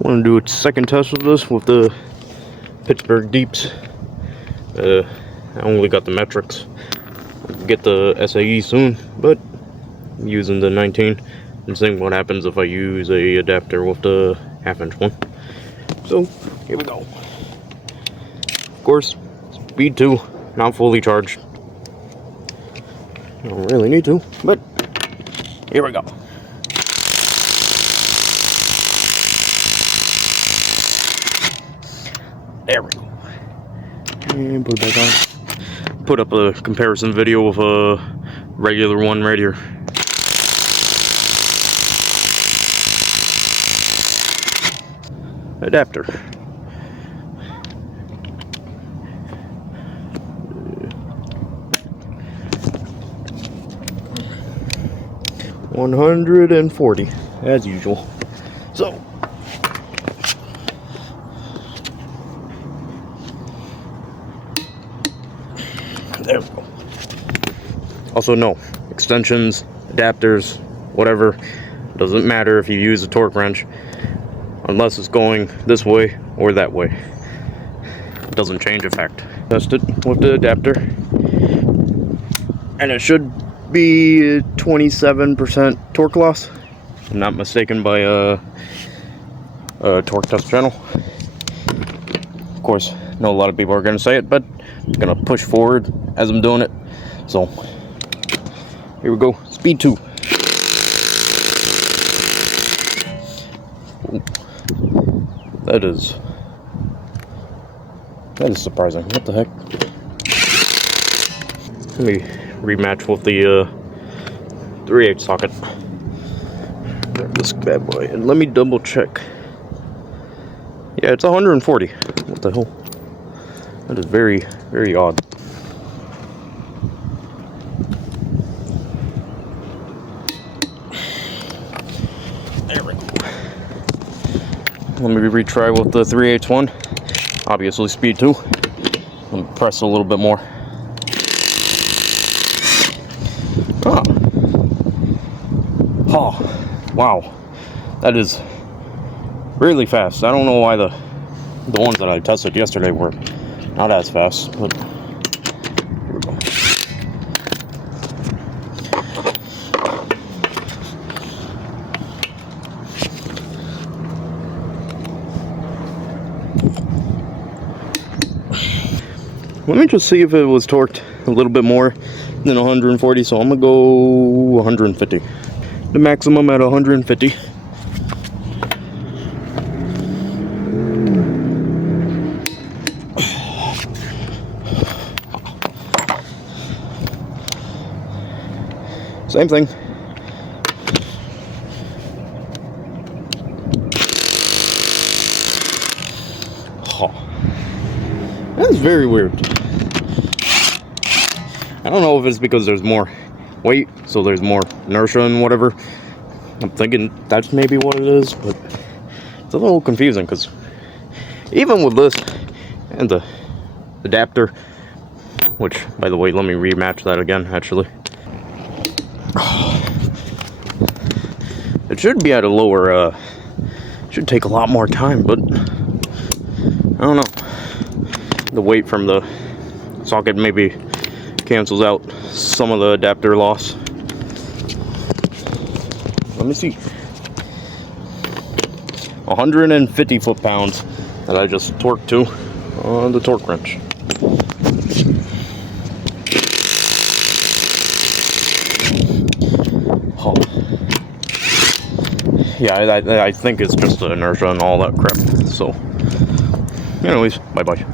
Want to do a second test of this with the Pittsburgh Deeps. I only got the metrics. I'll get the SAE soon, but I'm using the 19 and seeing what happens if I use a adapter with the 1/2 inch one. So here we go. Of course, speed 2, not fully charged. I don't really need to, but here we go. There we go. And put it back on. Put up a comparison video of a regular one right here. Adapter. $140 as usual. So there we go. Also, no extensions, adapters, whatever. Doesn't matter if you use a torque wrench, unless it's going this way or that way. It doesn't change effect. Test it with the adapter, and it should be 27% torque loss. I'm not mistaken by a torque test channel. Of course, I know a lot of people are going to say it, but I'm going to push forward as I'm doing it. So here we go. Speed 2. Ooh. That is surprising. What the heck? Let me rematch with the 3/8 socket. Grab this bad boy and let me double check. Yeah, it's 140. What the hell? That is very, very odd. There we go. Let me retry with the 3/8 one. Obviously speed 2. Let me press a little bit more. Oh, wow, that is really fast. I don't know why the ones that I tested yesterday were not as fast, but here we go. Let me just see if it was torqued a little bit more than 140, so I'm gonna go 150. The maximum at 150. Same thing. Oh, that's very weird. I don't know if it's because there's more weight, so there's more inertia and whatever. I'm thinking that's maybe what it is, but it's a little confusing because even with this and the adapter, which, by the way, let me rematch that again, actually. It should be at a lower, should take a lot more time, but I don't know. The weight from the socket maybe cancels out some of the adapter loss. Let me see. 150 foot-pounds that I just torqued to on the torque wrench. Oh. Yeah, I think it's just the inertia and all that crap. So, anyways, bye-bye.